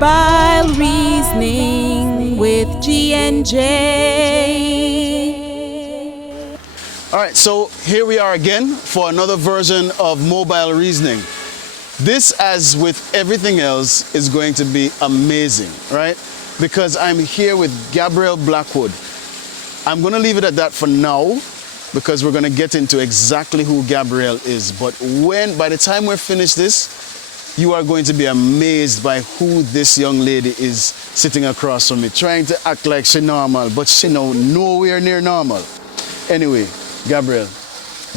Mobile Reasoning with G&J. All right, so here we are again for another version of Mobile Reasoning. This, as with everything else, is going to be amazing, right? Because I'm here with Gabrielle Blackwood. I'm going to leave it at that for now, because we're going to get into exactly who Gabrielle is. But by the time we're finished this, you are going to be amazed by who this young lady is sitting across from me, trying to act like she's normal, but she's nowhere near normal. Anyway, Gabrielle,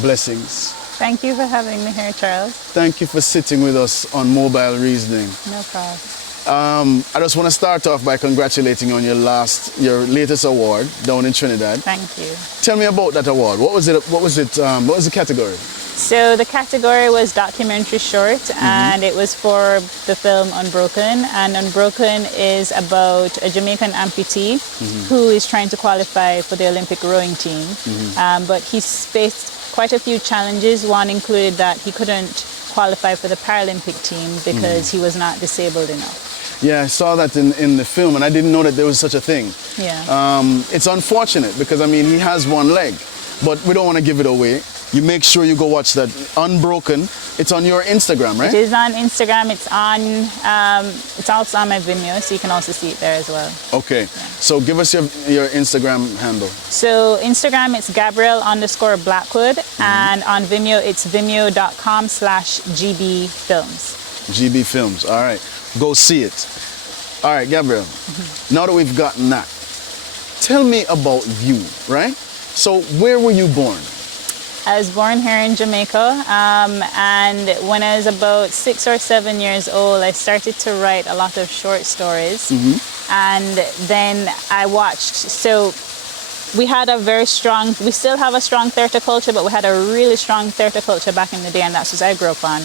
blessings. Thank you for having me here, Charles. Thank you for sitting with us on Mobile Reasoning. No problem. I just want to start off by congratulating you on your latest award down in Trinidad. Thank you. Tell me about that award. What was it? What was the category? So the category was documentary short, and it was for the film Unbroken. And Unbroken is about a Jamaican amputee who is trying to qualify for the Olympic rowing team. But he's faced quite a few challenges. One included that he couldn't qualify for the Paralympic team because he was not disabled enough. Yeah, I saw that in the film, and I didn't know that there was such a thing. Yeah. It's unfortunate because, I mean, he has one leg, but we don't want to give it away. You make sure you go watch that Unbroken. It's on your Instagram, right? It is on Instagram. It's also on my Vimeo, so you can also see it there as well. Okay. Yeah. So give us your Instagram handle. So Instagram, it's Gabrielle_Blackwood, and on Vimeo, it's vimeo.com/gbfilms. GB Films. All right. Go see it. All right, Gabrielle. Now that we've gotten that, tell me about you, right? So where were you born? I was born here in Jamaica, and when I was about 6 or 7 years old, I started to write a lot of short stories. And then I watched, so we still have a strong theatre culture, but we had a really strong theatre culture back in the day, and that's what I grew up on.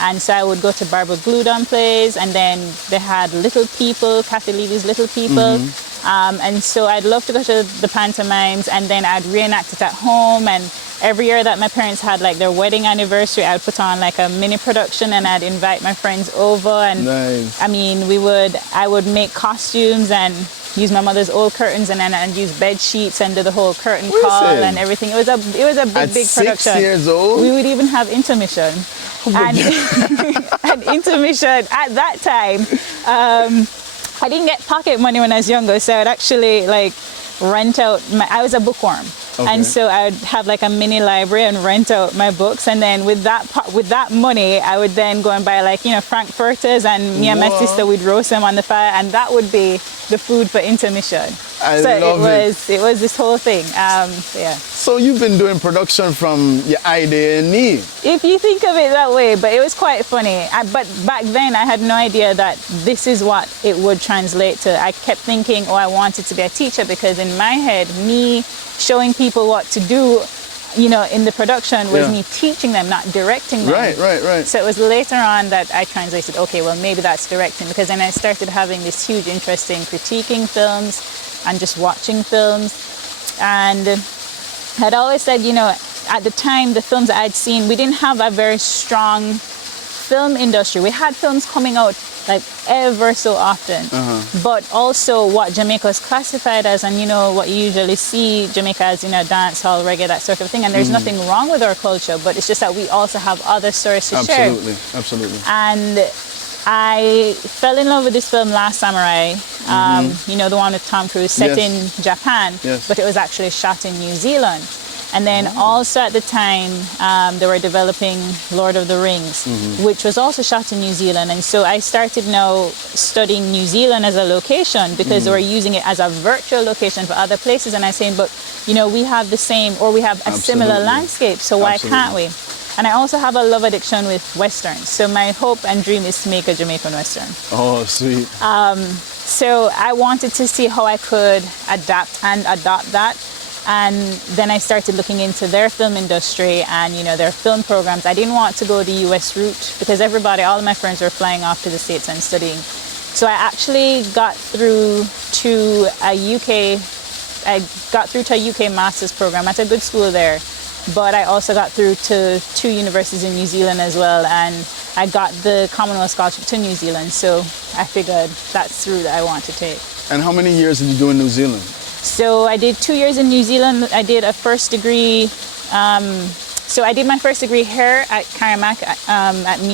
And so I would go to Barbara Gludon plays, and then they had Little People, Kathy Levy's Little People. And so I'd love to go to the pantomimes, and then I'd reenact it at home. And every year that my parents had like their wedding anniversary, I'd put on like a mini production, and I'd invite my friends over. And nice. I mean, I would make costumes and use my mother's old curtains, and then I'd use bed sheets and do the whole curtain call and everything. It was a big production. At 6 years old? We would even have intermission. And intermission at that time. I didn't get pocket money when I was younger, so I'd actually like rent out I was a bookworm. Okay. And so I would have like a mini library and rent out my books, and then with that money I would then go and buy like, frankfurters, and me and my sister would roast them on the fire, and that would be the food for intermission. It was this whole thing. Yeah. So you've been doing production from your idea and need. If you think of it that way, but it was quite funny. But back then I had no idea that this is what it would translate to. I kept thinking, I wanted to be a teacher, because in my head, me showing people what to do, in the production was me teaching them, not directing them. Right. So it was later on that I translated, okay, well, maybe that's directing, because then I started having this huge interest in critiquing films and just watching films. And I'd always said, at the time, the films I'd seen, we didn't have a very strong film industry. We had films coming out like ever so often, but also what Jamaica was classified as, and what you usually see Jamaica as, dance hall, reggae, that sort of thing. And there's nothing wrong with our culture, but it's just that we also have other stories to share. Absolutely. And I fell in love with this film, Last Samurai, the one with Tom Cruise, set in Japan, but it was actually shot in New Zealand. And then also at the time, they were developing Lord of the Rings, which was also shot in New Zealand. And so I started now studying New Zealand as a location, because they were using it as a virtual location for other places. And I saying, but, we have the same, or we have a similar landscape, so why can't we? And I also have a love addiction with Westerns. So my hope and dream is to make a Jamaican Western. Oh, sweet. So I wanted to see how I could adapt and adopt that. And then I started looking into their film industry and, their film programs. I didn't want to go the US route, because all of my friends were flying off to the States and studying. So I actually got through to a UK master's program at a good school there. But I also got through to 2 universities in New Zealand as well. And I got the Commonwealth Scholarship to New Zealand, so I figured that's the route that I want to take. And how many years did you do in New Zealand? So I did 2 years in New Zealand. I did a first degree. So I did my first degree here at Karamak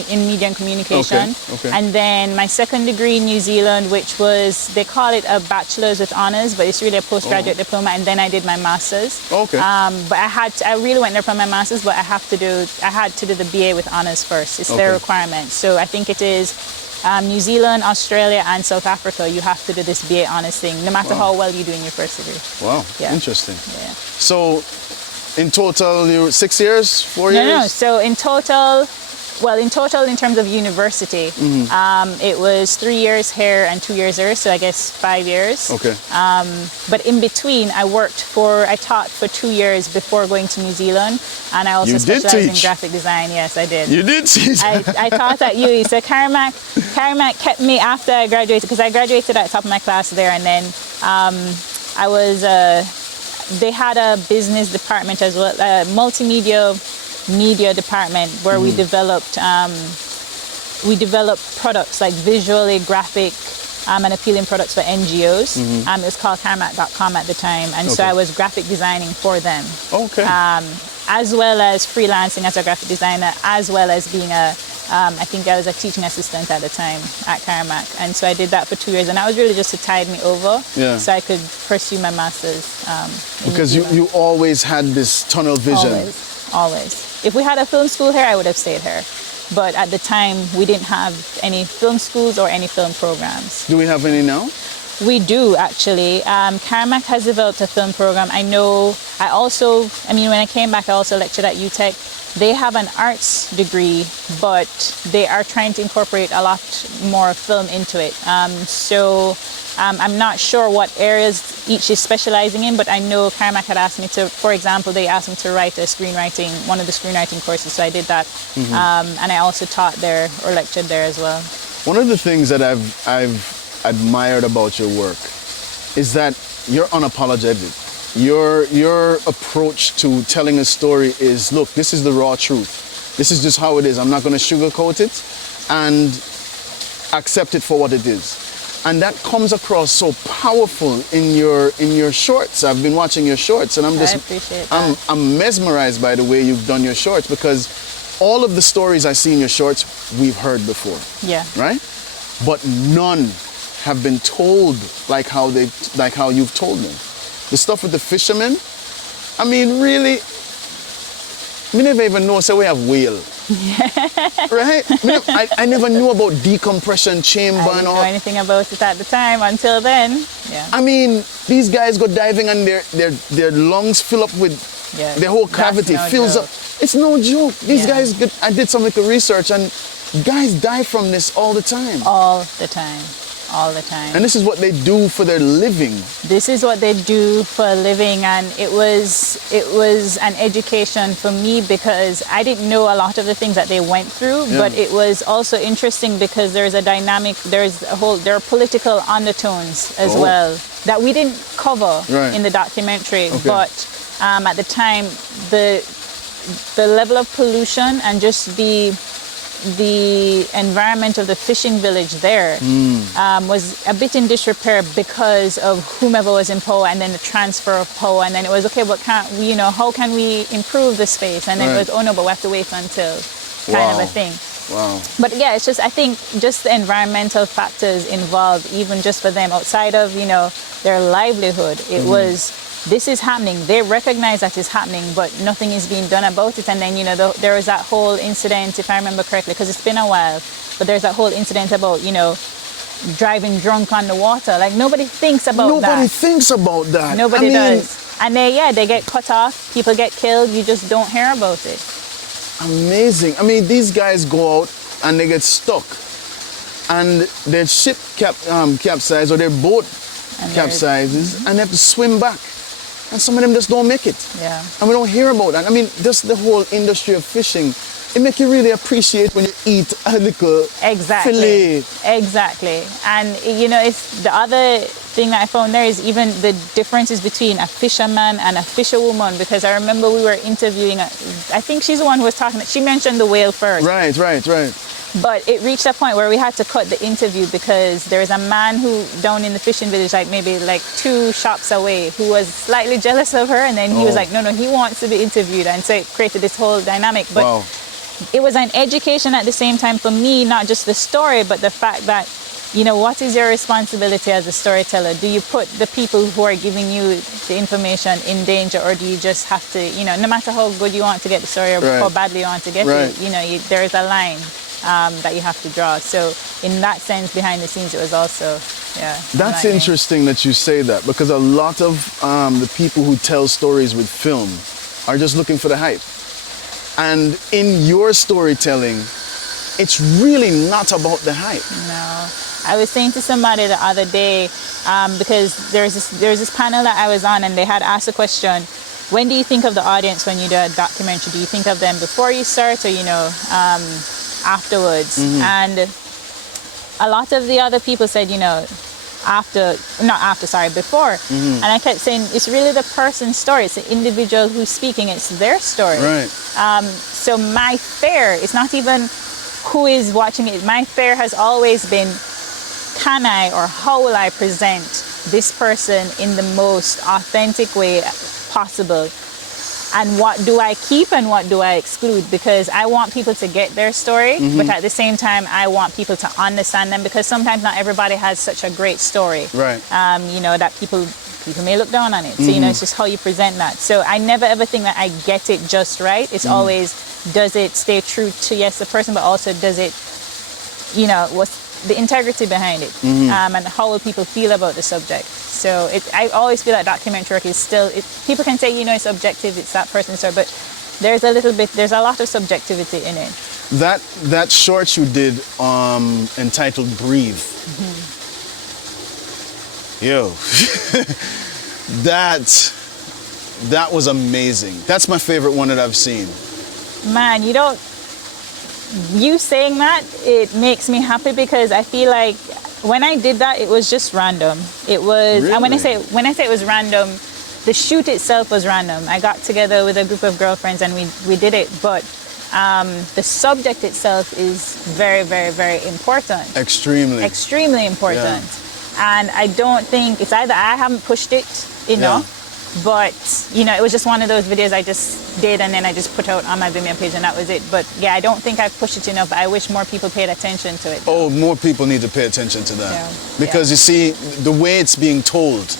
in media and communication. Okay. And then my second degree in New Zealand, which was, they call it a bachelor's with honors, but it's really a postgraduate diploma. And then I did my master's. Okay. But I really went there for my master's, but I had to do the BA with honors first. It's their requirement. So I think it is New Zealand, Australia, and South Africa. You have to do this BA honors thing, no matter how well you do in your first degree. Wow. Yeah. Interesting. Yeah. So, in total, you 6 years, 4 years? No. So in total, in terms of university, it was 3 years here and 2 years there. So I guess 5 years. Okay. But in between, I taught for 2 years before going to New Zealand, and I also specialized in graphic design. Yes, I did. You did teach. I taught at UE. So Karamak kept me after I graduated, because I graduated at the top of my class there, and then I was. They had a business department as well, a multimedia media department where we developed products like visually graphic and appealing products for NGOs. It was called Karamak.com at the time, and so I was graphic designing for them. Okay. As well as freelancing as a graphic designer, as well as being I think I was a teaching assistant at the time at Karamak. And so I did that for 2 years, and that was really just to tide me over so I could pursue my master's. Because you always had this tunnel vision. Always. If we had a film school here, I would have stayed here. But at the time, we didn't have any film schools or any film programs. Do we have any now? We do, actually. Karamak has developed a film program. When I came back, I also lectured at UTech. They have an arts degree, but they are trying to incorporate a lot more film into it. I'm not sure what areas each is specializing in, but I know Karamak had asked me to, for example, they asked me to write one of the screenwriting courses, so I did that. And I also taught there or lectured there as well. One of the things that I've admired about your work is that you're unapologetic. Your approach to telling a story is, look, this is the raw truth. This is just how it is. I'm not going to sugarcoat it, and accept it for what it is. And that comes across so powerful in your shorts. I've been watching your shorts, and I appreciate that. I'm mesmerized by the way you've done your shorts, because all of the stories I see in your shorts we've heard before. Yeah. Right? But none have been told like how you've told them. The stuff with the fisherman, I mean, really, me never even know, say we have whale. Right? I never knew about decompression chamber and all. I didn't know anything about it at the time until then. Yeah. I mean, these guys go diving and their lungs fill up with, their whole cavity fills up. It's no joke. These guys, I did some little research, and guys die from this all the time. All the time. All the time. And this is what they do for their living. This is what they do for a living, and it was an education for me, because I didn't know a lot of the things that they went through, but it was also interesting because there's a dynamic, there are political undertones as well that we didn't cover in the documentary, but at the time the level of pollution and just the environment of the fishing village there was a bit in disrepair because of whomever was in power, and then the transfer of power, and then it was, okay, but how can we improve the space? And then it was, oh no, but we have to wait until kind of a thing. Wow. But yeah, it's just, I think just the environmental factors involved, even just for them, outside of, their livelihood, it was, this is happening. They recognize that it's happening, but nothing is being done about it. And then, there was that whole incident, if I remember correctly, because it's been a while, but there's that whole incident about, driving drunk on the water. Like, nobody thinks about that. Nobody thinks about that. Nobody does. And they get cut off, people get killed, you just don't hear about it. Amazing. I mean, these guys go out and they get stuck, and their ship capsizes, or their boat capsizes, and they have to swim back. And some of them just don't make it. Yeah. And we don't hear about that. I mean, just the whole industry of fishing, it makes you really appreciate when you eat a little fillet. Exactly. And, it's the other thing that I found there is even the differences between a fisherman and a fisherwoman, because I remember we were interviewing, I think she's the one who was talking, she mentioned the whale first. Right. But it reached a point where we had to cut the interview because there was a man who down in the fishing village, like maybe like 2 shops away, who was slightly jealous of her. And then he was like, no, he wants to be interviewed. And so it created this whole dynamic. But it was an education at the same time for me, not just the story, but the fact that, what is your responsibility as a storyteller? Do you put the people who are giving you the information in danger, or do you just have to, no matter how good you want to get the story or how badly you want to get it, there is a line that you have to draw. So in that sense, behind the scenes, it was also, That's interesting that you say that, because a lot of the people who tell stories with film are just looking for the hype. And in your storytelling, it's really not about the hype. No. I was saying to somebody the other day, because there's this panel that I was on, and they had asked a question, when do you think of the audience when you do a documentary? Do you think of them before you start, or, afterwards? And a lot of the other people said, before. And I kept saying, it's really the person's story. It's the individual who's speaking. It's their story. Right. So my flair, it's not even who is watching it. My flair has always been, can I, or how will I present this person in the most authentic way possible? And what do I keep and what do I exclude? Because I want people to get their story, but at the same time, I want people to understand them, because sometimes not everybody has such a great story. Right. That people may look down on it. So, it's just how you present that. So I never ever think that I get it just right. It's always, does it stay true to, yes, the person, but also does it, what's the integrity behind it, and how will people feel about the subject. So I always feel that documentary work is still, people can say, it's objective, it's that person's story, but there's a lot of subjectivity in it. That short you did entitled Breathe. Yo, that was amazing. That's my favorite one that I've seen. Man, you saying that, it makes me happy, because I feel like when I did that, it was just random. It was, really? And when I say it was random, the shoot itself was random. I got together with a group of girlfriends and we did it, but the subject itself is very, very, very important. Extremely important. Yeah. And I don't think, it's either I haven't pushed it enough, but it was just one of those videos I just did, and then I just put out on my Vimeo page, and that was it. But yeah, I don't think I've pushed it enough. I wish more people paid attention to it. Oh, more people need to pay attention to that. Because you see, the way it's being told,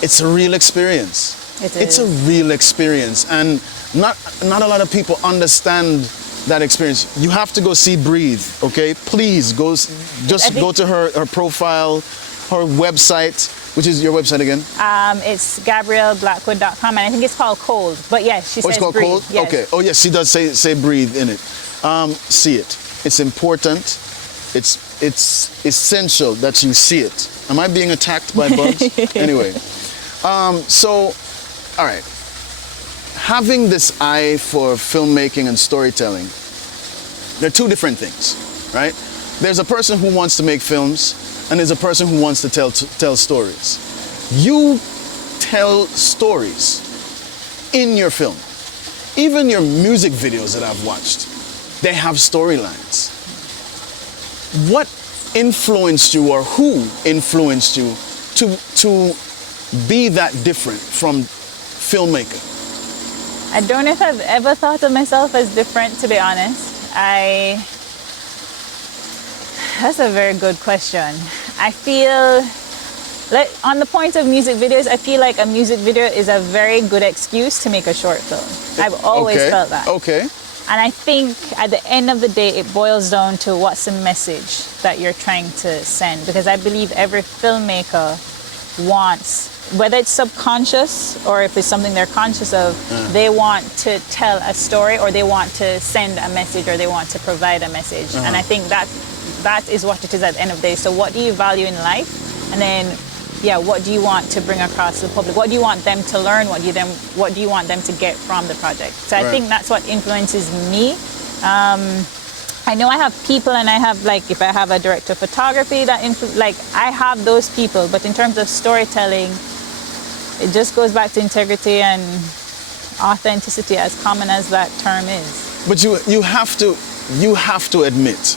it's a real experience. It's a real experience, and not a lot of people understand that experience. You have to go see Breathe, okay? Please go to her profile, her website. Which is your website again? It's GabrielleBlackwood.com, and I think it's called Cold. But yes, she says it's called Breathe. Cold? Yes. Okay. Oh yes, she does say Breathe in it. See it. It's important. It's essential that you see it. Am I being attacked by bugs? Anyway. So, all right. Having this eye for filmmaking and storytelling, they're two different things, right? There's a person who wants to make films, and there's a person who wants to tell stories. You tell stories in your film. Even your music videos that I've watched, they have storylines. What influenced you, or who influenced you to be that different from filmmaker? I don't know if I've ever thought of myself as different, to be honest. That's a very good question. I feel like, on the point of music videos, I feel like a music video is a very good excuse to make a short film. I've always felt that. Okay. And I think at the end of the day, it boils down to what's the message that you're trying to send. Because I believe every filmmaker wants, whether it's subconscious or if it's something they're conscious of, they want to tell a story, or they want to send a message, or they want to provide a message. And I think that is what it is at the end of the day. So what do you value in life? And then, what do you want to bring across to the public? What do you want them to learn? What do you want them to get from the project? So I think that's what influences me. I know I have people, and I have, like, if I have a director of photography that I have those people, but in terms of storytelling, it just goes back to integrity and authenticity, as common as that term is. But you have to, you have to admit,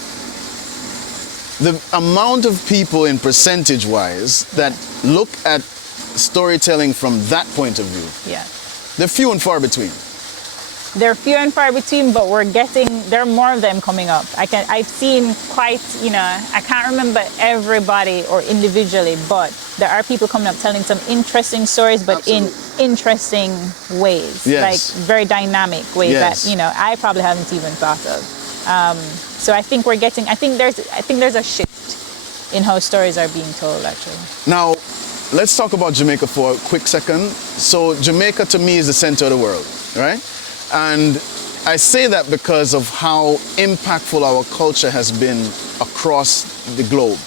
the amount of people in percentage-wise that look at storytelling from that point of view, Yeah. they're few and far between. They're few and far between, but there are more of them coming up. I've seen quite, I can't remember everybody or individually, but there are people coming up telling some interesting stories, but Absolutely. in interesting ways, Yes. like very dynamic ways Yes. that, I probably haven't even thought of. So I think there's a shift in how stories are being told, actually. Now, let's talk about Jamaica for a quick second. So Jamaica to me is the center of the world, right? And I say that because of how impactful our culture has been across the globe.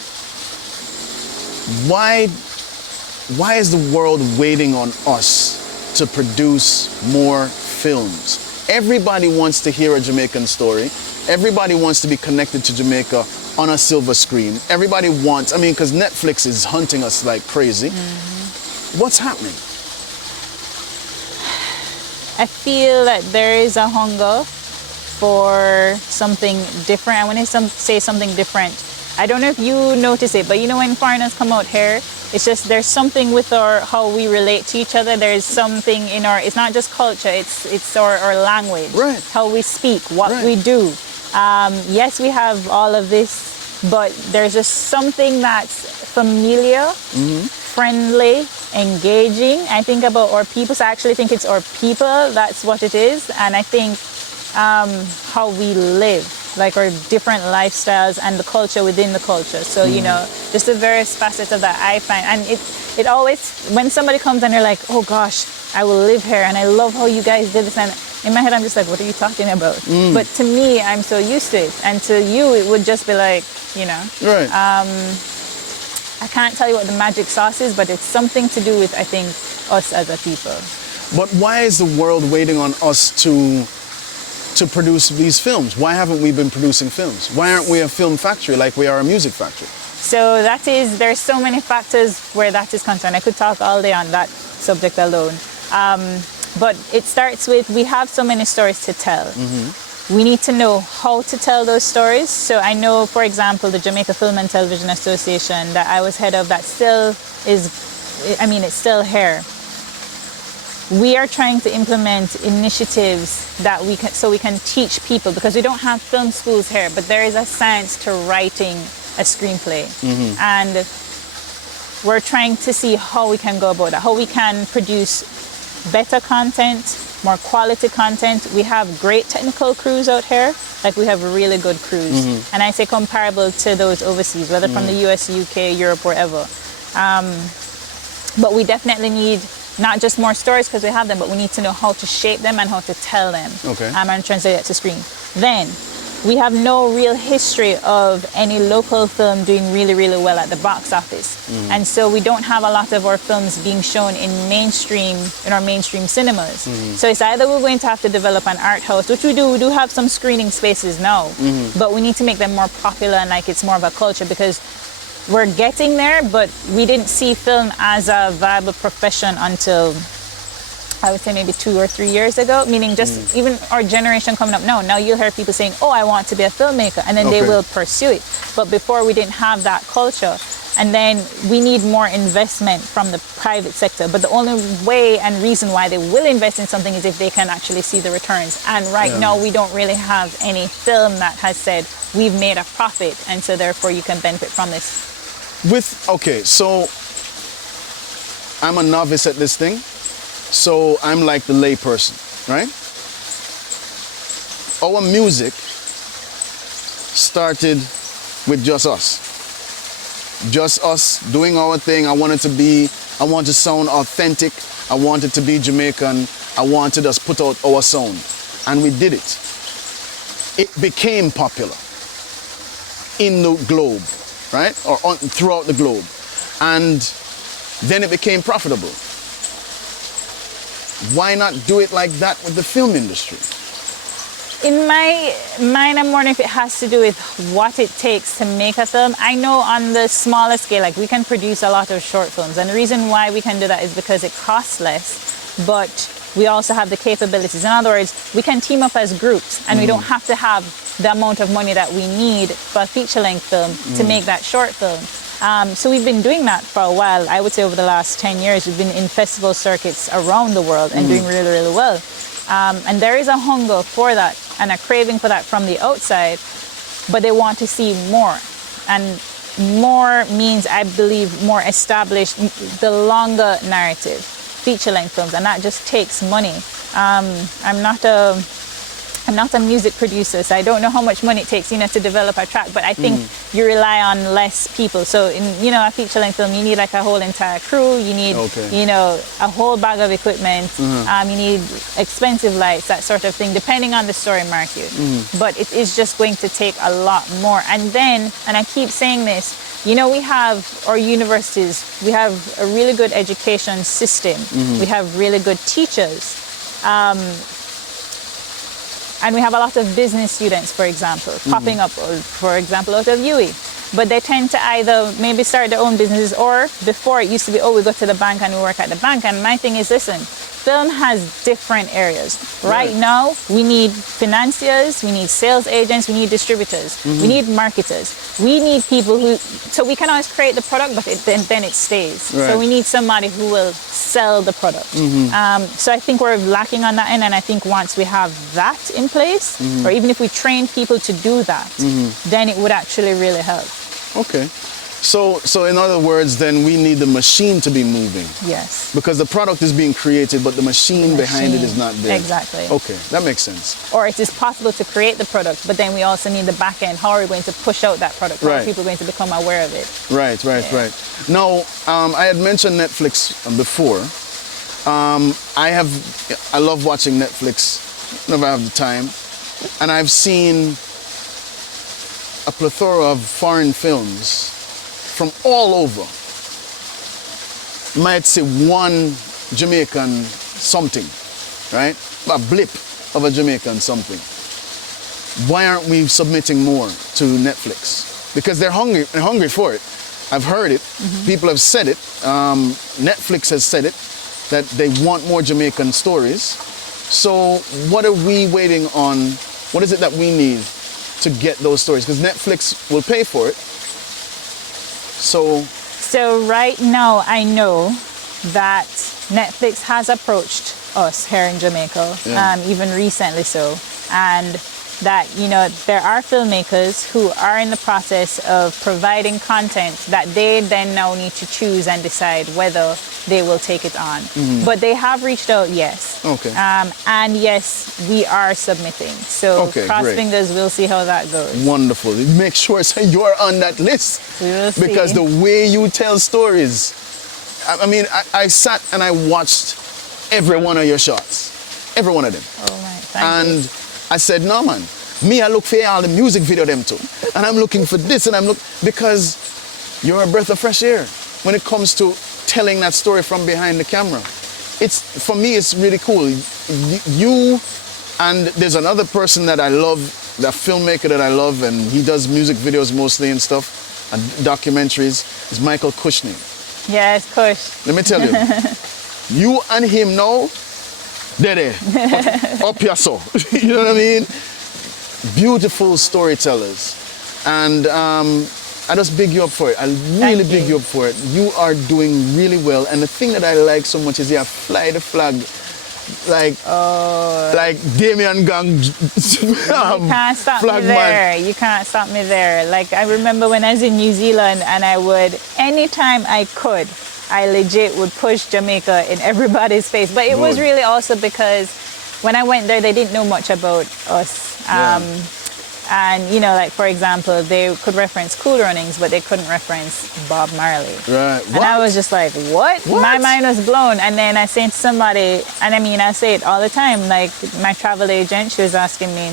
Why is the world waiting on us to produce more films? Everybody wants to hear a Jamaican story. Everybody wants to be connected to Jamaica on a silver screen. Everybody wants, because Netflix is hunting us like crazy. Mm-hmm. What's happening? I feel that there is a hunger for something different. And when I say something different, I don't know if you notice it, but when foreigners come out here, it's just there's something with how we relate to each other. There's something in it's not just culture, it's our language, right. How we speak, what right. we do. Yes, we have all of this, but there's just something that's familiar, mm-hmm. friendly, engaging. I think about our people, so I actually think it's our people, that's what it is. And I think how we live, like our different lifestyles and the culture within the culture. So, just the various facets of that I find. And it always, when somebody comes and they're like, oh gosh, I will live here and I love how you guys did this. And in my head, I'm just like, what are you talking about? But to me, I'm so used to it. And to you, it would just be like, Right. I can't tell you what the magic sauce is, but it's something to do with, I think, us as a people. But why is the world waiting on us to produce these films? Why haven't we been producing films? Why aren't we a film factory like we are a music factory? So there's so many factors where that is concerned. I could talk all day on that subject alone. But it starts with, we have so many stories to tell. Mm-hmm. We need to know how to tell those stories. So I know, for example, the Jamaica Film and Television Association that I was head of, that still is, it's still here. We are trying to implement initiatives that we can teach people, because we don't have film schools here, but there is a science to writing a screenplay. Mm-hmm. And we're trying to see how we can go about that, how we can produce better content, more quality content. We have great technical crews out here, like we have really good crews. Mm-hmm. And I say comparable to those overseas, whether from the US, UK, Europe, wherever. But we definitely need not just more stories because we have them, but we need to know how to shape them and how to tell them. Okay. And translate it to screen. Then we have no real history of any local film doing really, really well at the box office. And so we don't have a lot of our films being shown in our mainstream cinemas. So it's either we're going to have to develop an art house, which we do have some screening spaces now, but we need to make them more popular and like it's more of a culture, because we're getting there, but we didn't see film as a viable profession until I would say maybe 2 or 3 years ago, meaning just even our generation coming up now you'll hear people saying, oh, I want to be a filmmaker, and then they will pursue it. But before, we didn't have that culture. And then we need more investment from the private sector. But the only way and reason why they will invest in something is if they can actually see the returns. And right now, we don't really have any film that has said, we've made a profit, and so therefore you can benefit from this. So I'm a novice at this thing. So I'm like the lay person, right? Our music started with just us. Just us doing our thing. I want to sound authentic. I wanted to be Jamaican. I wanted us put out our sound. And we did it. It became popular in the globe, right? Or throughout the globe. And then it became profitable. Why not do it like that with the film industry? In my mind, I'm wondering if it has to do with what it takes to make a film. I know on the smaller scale, like we can produce a lot of short films. And the reason why we can do that is because it costs less, but we also have the capabilities. In other words, we can team up as groups, and we don't have to have the amount of money that we need for a feature-length film to make that short film. So we've been doing that for a while. I would say over the last 10 years, we've been in festival circuits around the world and doing really, really well. And there is a hunger for that and a craving for that from the outside, but they want to see more. And more means, I believe, more established, the longer narrative, feature-length films, and that just takes money. I'm not a music producer, so I don't know how much money it takes, to develop a track, but I think you rely on less people. So in, a feature-length film, you need like a whole entire crew, you need, a whole bag of equipment, you need expensive lights, that sort of thing, depending on the story market. But it is just going to take a lot more. And then, and I keep saying this, we have our universities, we have a really good education system, we have really good teachers. And we have a lot of business students, for example, popping up, for example, out of UE. But they tend to either maybe start their own businesses, or before it used to be, we go to the bank and we work at the bank. And my thing is, listen, film has different areas. Right now, we need financiers, we need sales agents, we need distributors, we need marketers. We need people who, so we can always create the product, but then it stays. Right. So we need somebody who will sell the product. So I think we're lacking on that end, and I think once we have that in place, or even if we train people to do that, then it would actually really help. Okay. So in other words, then we need the machine to be moving. Yes. Because the product is being created, but the machine behind it is not there. Exactly. Okay, that makes sense. Or it is possible to create the product, but then we also need the back end. How are we going to push out that product? How are people going to become aware of it? Right. Now, I had mentioned Netflix before. I love watching Netflix whenever I have the time. And I've seen a plethora of foreign films from all over. You might say one Jamaican something, right? A blip of a Jamaican something. Why aren't we submitting more to Netflix? Because they're hungry for it. I've heard it. People have said it. Netflix has said it, that they want more Jamaican stories. So what are we waiting on? What is it that we need to get those stories? Because Netflix will pay for it. So right now, I know that Netflix has approached us here in Jamaica, even recently so, and that, there are filmmakers who are in the process of providing content that they then now need to choose and decide whether they will take it on. But they have reached out, yes. Okay. And yes, we are submitting. So cross fingers, we'll see how that goes. Wonderful. Make sure you're on that list. We will see. Because the way you tell stories, I mean, I sat and I watched every one of your shots. Every one of them. Oh, right. Thank you. I said, no, man. I look for all the music video them too. And I'm looking for this, and because you're a breath of fresh air when it comes to telling that story from behind the camera. For me, it's really cool. You, and there's another person that I love, the filmmaker that I love, and he does music videos mostly and stuff, and documentaries, is Michael Cushning. Yes, Kush. Let me tell you, you and him now, there, up your soul. You know what I mean? Beautiful storytellers. And I just big you up for it. I really big you up for it. You are doing really well. And the thing that I like so much is you fly the flag like Damien Gang. You can't stop me there. You can't stop me there. Like, I remember when I was in New Zealand, and I would, anytime I could, I legit would push Jamaica in everybody's face. But it was really also because when I went there, they didn't know much about us. And, like, for example, they could reference Cool Runnings, but they couldn't reference Bob Marley. Right. And I was just like, what? My mind was blown. And then I said to somebody, and I mean, I say it all the time, like my travel agent, she was asking me,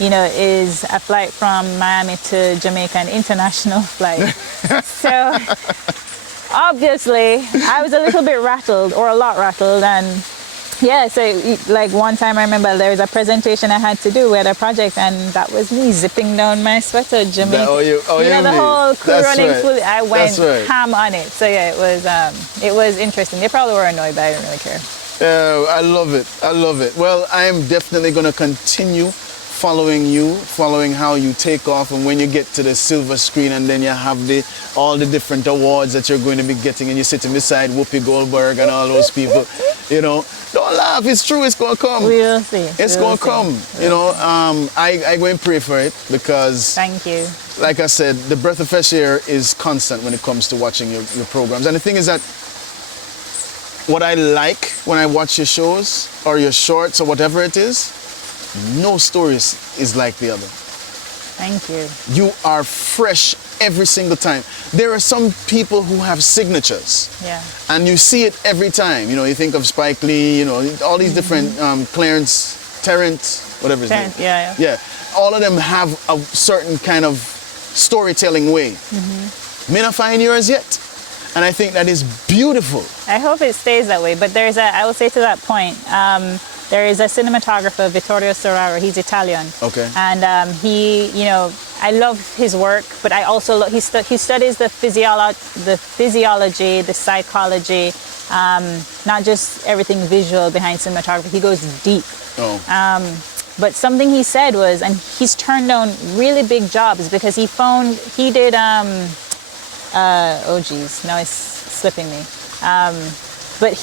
is a flight from Miami to Jamaica an international flight? So obviously, I was a little bit rattled, or a lot rattled, and yeah, so like one time I remember there was a presentation I had to do with a project, and that was me zipping down my sweater, Jamaica. The whole Cool Runnings fully, I went ham on it. So yeah, it was interesting. They probably were annoyed, but I didn't really care. I love it. Well, I am definitely going to continue following how you take off, and when you get to the silver screen, and then you have all the different awards that you're going to be getting, and you're sitting beside Whoopi Goldberg and all those people, you know, don't laugh. It's true. It's gonna come. We will see. It's gonna come. You know, I go and pray for it, because Thank you. like I said, the breath of fresh air is constant when it comes to watching your programs. And the thing is that what I like when I watch your shows or your shorts or whatever it is, no story is like the other. Thank you. You are fresh every single time. There are some people who have signatures. Yeah. And you see it every time. You know, you think of Spike Lee, you know, all these different Terrence, whatever his name. Yeah. Yeah. All of them have a certain kind of storytelling way. May not find yours yet. And I think that is beautiful. I hope it stays that way. But I will say to that point, there is a cinematographer, Vittoriosoro. He's Italian. Okay. And he, you know, I love his work, but I also love, he studies the physiology, the psychology, not just everything visual behind cinematography. He goes deep. Oh. But something he said was, and he's turned down really big jobs because he did, oh geez, now it's slipping me. But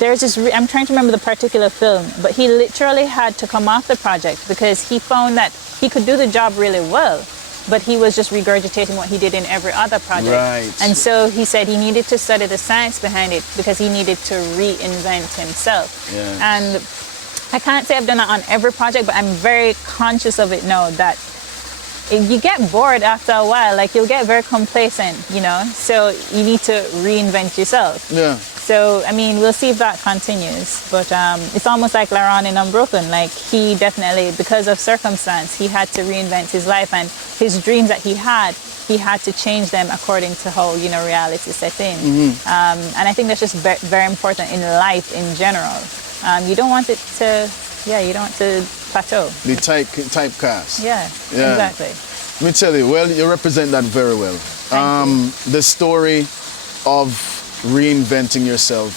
there's this, I'm trying to remember the particular film, but he literally had to come off the project because he found that he could do the job really well, but he was just regurgitating what he did in every other project. Right. And so he said he needed to study the science behind it because he needed to reinvent himself. Yeah. And I can't say I've done that on every project, but I'm very conscious of it now that you get bored after a while, like you'll get very complacent, you know, so you need to reinvent yourself. Yeah. So, I mean, we'll see if that continues, but it's almost like Laron in Unbroken, like he definitely, because of circumstance, he had to reinvent his life, and his dreams that he had to change them according to how, you know, reality set in. And I think that's just very important in life in general. You don't want it to, you don't want to plateau. The typecast. Yeah, exactly. Let me tell you, well, you represent that very well. The story of reinventing yourself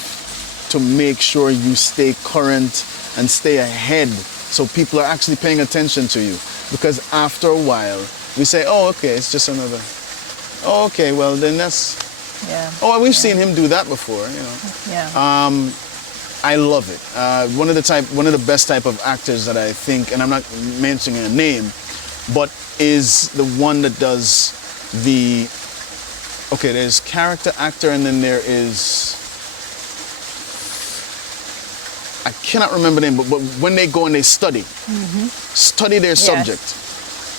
to make sure you stay current and stay ahead so people are actually paying attention to you. Because after a while, we say, oh, okay, it's just another. Oh, okay, well, then that's... Yeah. Oh, we've seen him do that before, you know. Yeah. I love it. One of the best type of actors that I think, and I'm not mentioning a name, but is the one that does the, okay, there's character actor, and then there is, I cannot remember the name, but when they go and they study their subject,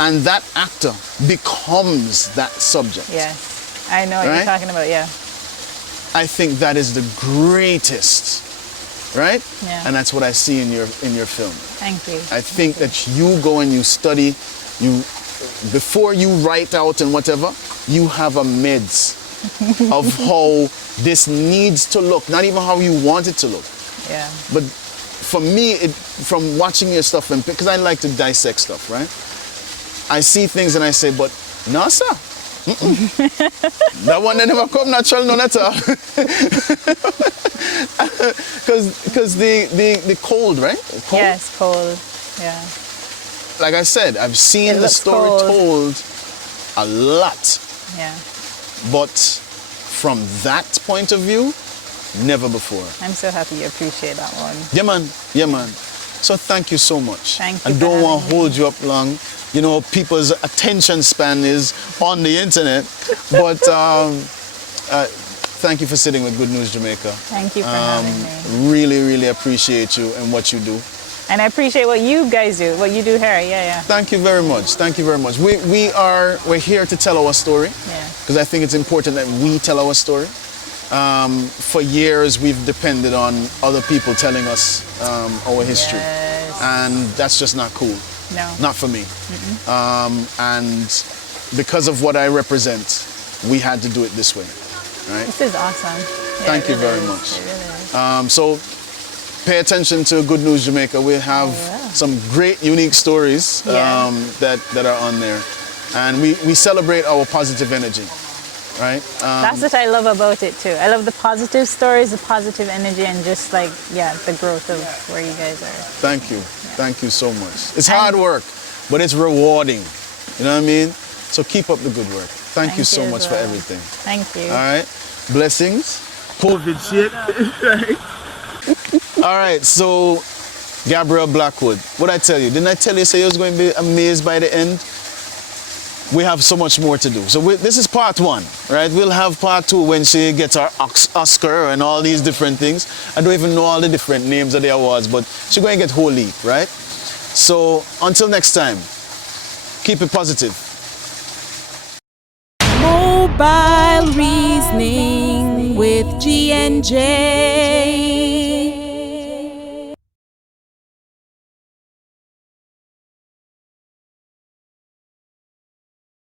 and that actor becomes that subject. Yes, I know what you're talking about, yeah. I think that is the greatest. Right? Yeah. And that's what I see in your film. Thank you. I think that you go and you study, before you write out and whatever, you have a meds of how this needs to look, not even how you want it to look. Yeah. But for me, from watching your stuff, and because I like to dissect stuff, right? I see things and I say, but no, sir. That one that never come natural, none at all. Because the cold, right? Cold? Yes, cold. Yeah. Like I said, I've seen the story told a lot. Yeah. But from that point of view, never before. I'm so happy you appreciate that one. Yeah, man. Yeah, man. So thank you so much. Thank you. I don't want to hold you up long. You know, people's attention span is on the internet. But thank you for sitting with Good News Jamaica. Thank you for having me. Really, really appreciate you and what you do. And I appreciate what you guys do, what you do here. Yeah. Thank you very much. Thank you very much. We're here to tell our story. Yeah. Because I think it's important that we tell our story. For years, we've depended on other people telling us our history. Yes. And that's just not cool. No. Not for me. And because of what I represent, we had to do it this way. Right? This is awesome. Yeah, Thank you really very is. much. It really is. So pay attention to Good News Jamaica. We have some great, unique stories that are on there. And we celebrate our positive energy. right? That's what I love about it too. I love the positive stories, the positive energy, and just like, yeah, the growth of where you guys are. Thank you. Thank you so much. It's hard work, but it's rewarding. You know what I mean? So keep up the good work. Thank you so much for everything. Thank you. All right. Blessings. COVID shit. All right. So, Gabrielle Blackwood, what I tell you? Didn't I tell you say you was going to be amazed by the end? We have so much more to do. So this is part 1, right? We'll have part 2 when she gets her Oscar and all these different things. I don't even know all the different names of the awards, but she's going to get whole heap, right? So until next time, keep it positive. Mobile Reasoning with G&J.